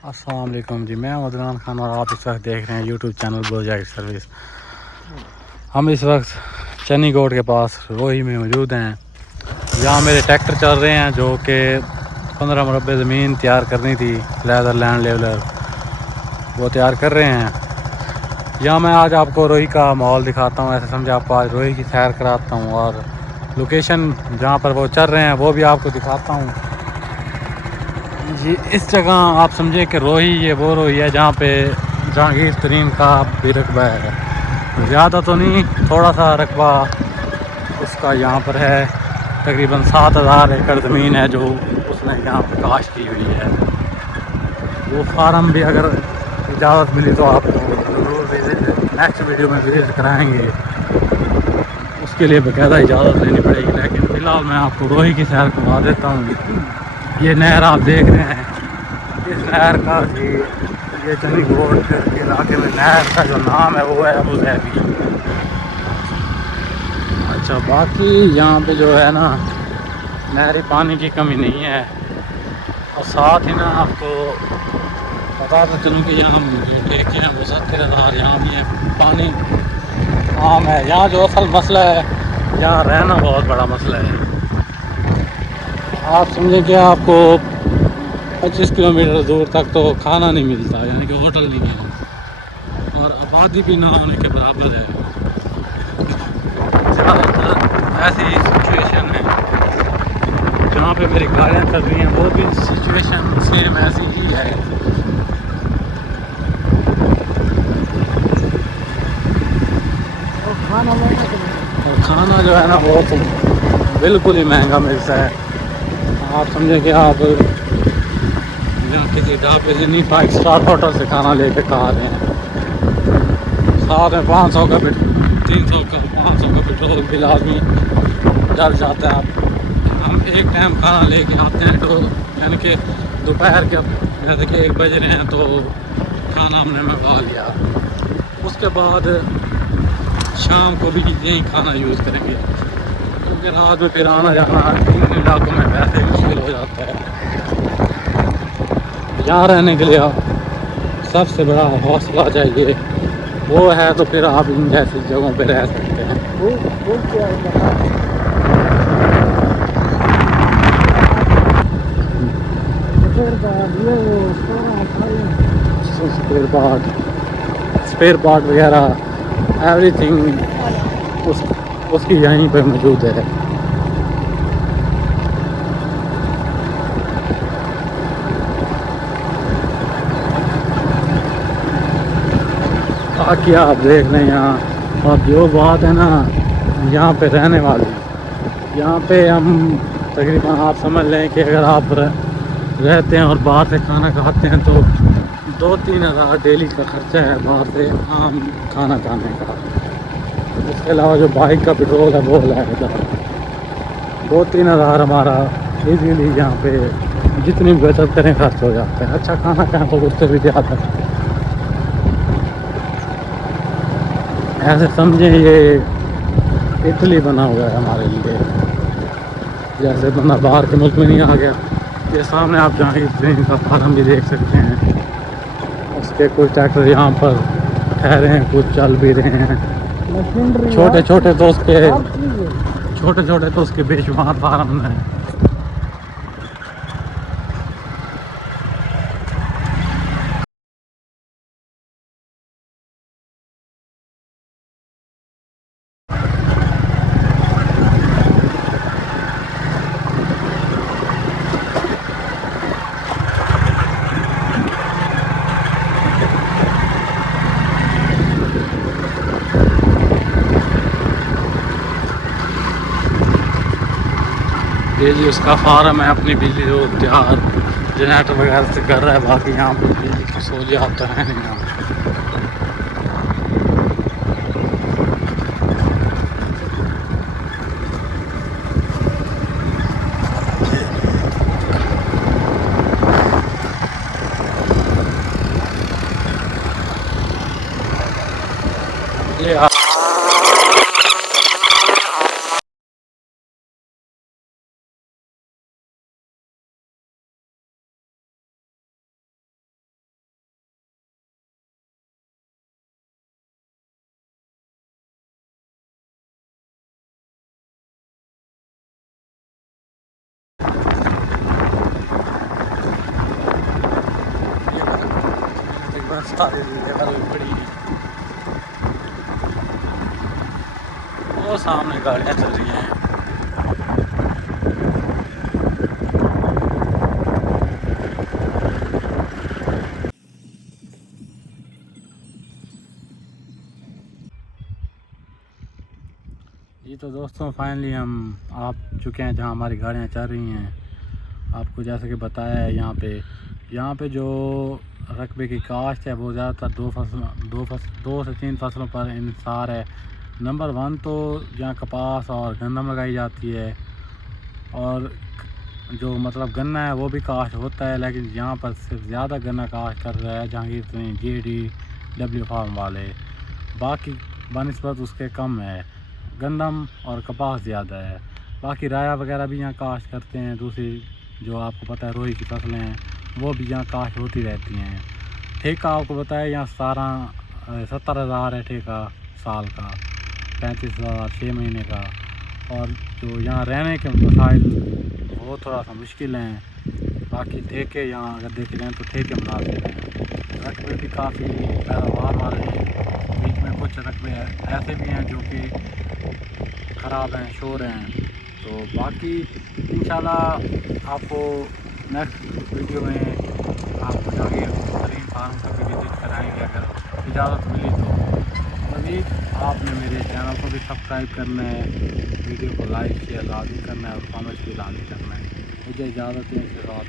अस्सलाम वालेकुम जी, मैं अदनान खान और आप इस वक्त देख रहे हैं यूट्यूब चैनल प्रोजेक्ट सर्विस। हम इस वक्त चनी गोड के पास रोही में मौजूद हैं। यहाँ मेरे ट्रैक्टर चल रहे हैं जो कि 15 मुरब्बे ज़मीन तैयार करनी थी, लेदर लैंड लेवलर वो तैयार कर रहे हैं। यहाँ मैं आज आपको रोही का माहौल दिखाता हूँ, ऐसे समझे आपको आज रोही की सैर कराता हूँ और लोकेशन जहाँ पर वो चल रहे हैं वो भी आपको दिखाता हूँ। जी, इस जगह आप समझे कि रोही ये वो रोही है जहाँ पे जहांगीर तरीन का भी रकबा है। ज़्यादा तो नहीं, थोड़ा सा रकबा उसका यहाँ पर है। तकरीबन 7000 एकड़ ज़मीन है जो उसने यहाँ पर काश्त की हुई है। वो फार्म भी अगर इजाज़त मिली तो आपको ज़रूर विज़िट नेक्स्ट वीडियो में विज़िट कराएँगे। उसके लिए बाकायदा इजाज़त लेनी पड़ेगी, लेकिन फ़िलहाल मैं आपको रोही की सैर करवा देता हूँ। ये नहर आप देख रहे हैं, इस नहर का ये चनी गोड के इलाके में नहर का जो नाम है वो है अबू ज़हबी। अच्छा, बाकी यहाँ पे जो है ना नहरी पानी की कमी नहीं है। और साथ ही ना आपको पता तो चलूँ कि यहाँ जो देखे हैं वो 70,000 यहाँ भी है, पानी आम है। यहाँ जो असल मसला है, यहाँ रहना बहुत बड़ा मसला है। आप समझें कि आपको 25 किलोमीटर दूर तक तो खाना नहीं मिलता, यानी कि होटल नहीं है और आबादी भी ना होने के बराबर है। ज़्यादातर ऐसी सिचुएशन है जहाँ पे मेरी गाड़ियाँ चल रही हैं, वो भी सिचुएशन सेम ऐसी ही है। और खाना जो है ना वो तो बिल्कुल ही महंगा मिलता है। आप समझें कि आप यहाँ किसी ढाबे से नहीं 5 स्टार होटल से खाना लेके खा रहे हैं। साथ में 500 का 300 का 500 का पेट्रोल बिल आदमी डर जाता है। हम एक टाइम खाना लेके आते हैं तो यानी कि दोपहर के जैसे कि 1 बज रहे हैं तो खाना हमने मंगा लिया, उसके बाद शाम को भी यही खाना यूज़ करेंगे क्योंकि रात में फिर आना जाना इन इलाकों में वैसे मुश्किल हो जाता है। यहाँ रहने के लिए सबसे बड़ा हौसला चाहिए, वो है तो फिर आप इन जैसी जगहों पे रह सकते हैं। वो क्या है स्पेयर पार्ट वगैरह एवरीथिंग उसकी यहीं पे मौजूद है। बाकी आप देख लें यहाँ, और जो बात है ना यहाँ पे रहने वाली, यहाँ पे हम तकरीबन आप समझ लें कि अगर आप रहते हैं और बाहर से खाना खाते हैं तो 2-3 हज़ार डेली का खर्चा है बाहर से आम खाना खाने का। उसके अलावा जो बाइक का पेट्रोल है वो लगेगा 2-3 हज़ार हमारा इजीली यहाँ पे जितनी भी बचत करें खर्च हो जाता है। अच्छा खाना खाएं तो उससे भी ज़्यादा। ऐसे समझें ये इटली बना हुआ है हमारे लिए, जैसे बंदा बाहर के मुल्क में नहीं आ गया। ये सामने आप जहाँ ट्रेन का फार्म भी देख सकते हैं, उसके कुछ ट्रैक्टर यहाँ पर ठहरे हैं, कुछ चल भी रहे हैं। छोटे छोटे तो उसके बेशुमार फार्म हैं। ये जी उसका फार्म है, अपनी बिजली जो तैयार जनरेटर वगैरह से कर रहा है। बाकी यहाँ पर बिजली की सहूलियात तो है नहीं यहाँ। ये सारी लेवल बड़ी, वो सामने गाड़ियाँ चल रही हैं। जी तो दोस्तों फाइनली हम आ चुके हैं जहाँ हमारी गाड़ियाँ चल रही हैं। आपको जैसे कि बताया है यहाँ पे जो रकबे की काश्त है वो ज़्यादातर दो से तीन फसलों पर इन्हिसार है। नंबर 1 तो यहाँ कपास और गंदम लगाई जाती है, और जो मतलब गन्ना है वो भी काश्त होता है, लेकिन यहाँ पर सिर्फ ज़्यादा गन्ना काश्त कर रहा है जहांगीर तरीन JDW फार्म वाले। बाकी बनिस्बत उसके कम है, गंदम और कपास ज़्यादा है। बाकी राया वगैरह भी यहाँ काश्त करते हैं। दूसरी जो आपको पता है रोई की फसलें हैं वो भी यहाँ काश्त होती रहती हैं। ठेका आपको बताया यहाँ 70,000 है ठेका साल का, 35,000 6 महीने का। और जो यहाँ रहने के मसाइल वो थोड़ा सा मुश्किल हैं। बाकी ठेके यहाँ अगर देखे जाएँ तो ठेके मुनासिब हैं। रकबे भी काफ़ी पैदावार वाले हैं, बीच में कुछ रकबे ऐसे भी हैं जो कि ख़राब हैं, शोर हैं। तो बाकी इंशाल्लाह आपको नेक्स्ट वीडियो में आपको जहांगीर तरीन फार्म का भी विजिट कराएंगे अगर इजाज़त मिली तो। मज़ीद आपने मेरे चैनल को भी सब्सक्राइब करना है, वीडियो को लाइक शेयर लाजमी करना है और कमेंट्स भी लाजमी करना है। मुझे इजाज़त है, इसके बाद